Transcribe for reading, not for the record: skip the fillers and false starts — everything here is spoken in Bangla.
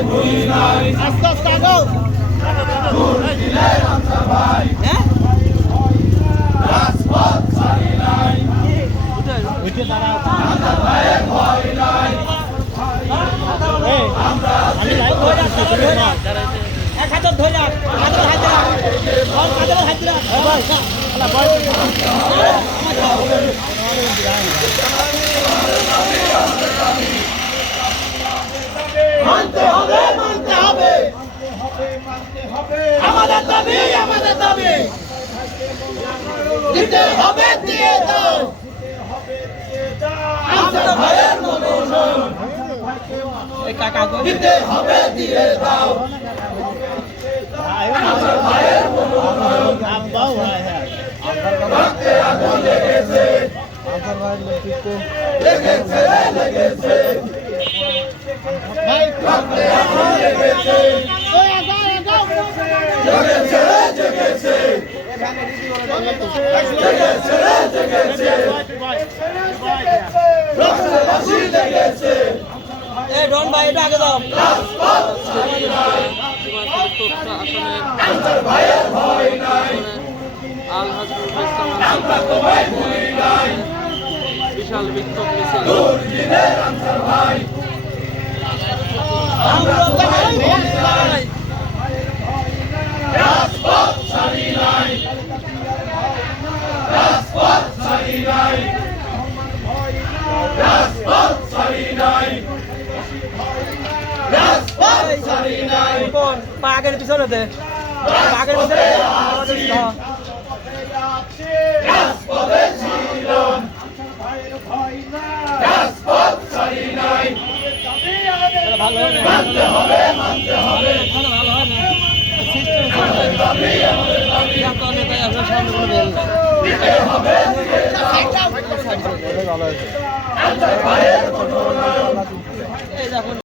আস্তে আস্তে আগাও। হ্যাঁ উঠে দাঁড়াও। আমি লাইভ হয়ে যাচ্ছি, তুমি না এক হাজার ধরে রাখ, হাজার হাজার হাজার হাজার মানতে হবে, মানতে হবে, আমাদের দাবি, আমাদের দাবি দিতে হবে, দিয়ে দাও আমাদের ভাইয়ের মনোনয়ন দিতে হবে, দিয়ে দাও আমাদের ভাইয়ের মনোনয়ন। রক্তে আগুন লেগেছে, লেগেছে, লেগেছে, রক্তে আগুন লেগেছে, জেগেছে, জেগেছে, জেগেছে, জেগেছে, রক্তে বাঁশি লেগেছে। এই ডন ভাই এটা আগে দাও। আমাদের ভাইয়ের ভয় নাই, আমরা তোমায় ভুলি নাই, বিশাল বিক্ষোভ মিছিল। দুর্দিনের আনসার ভাই, আমরা তোমায় ভুলি নাই, রাজপথ ছাড়ি নাই, রাজপথ ছাড়ি নাই, রাজপথ ছাড়ি নাই, রাজপথ ছাড়ি নাই। পাগের পিছনে দে, পাগের পিছনে রাজপথে ছিলাম, রাজপথ ছাড়ি নাই, মানতে হবে, মানতে হবে, ভালো হয় না। আমাদের দাবি, আমাদের দাবি দিতে হবে, দিয়ে দাও আমাদের ভাইয়ের মনোনয়ন।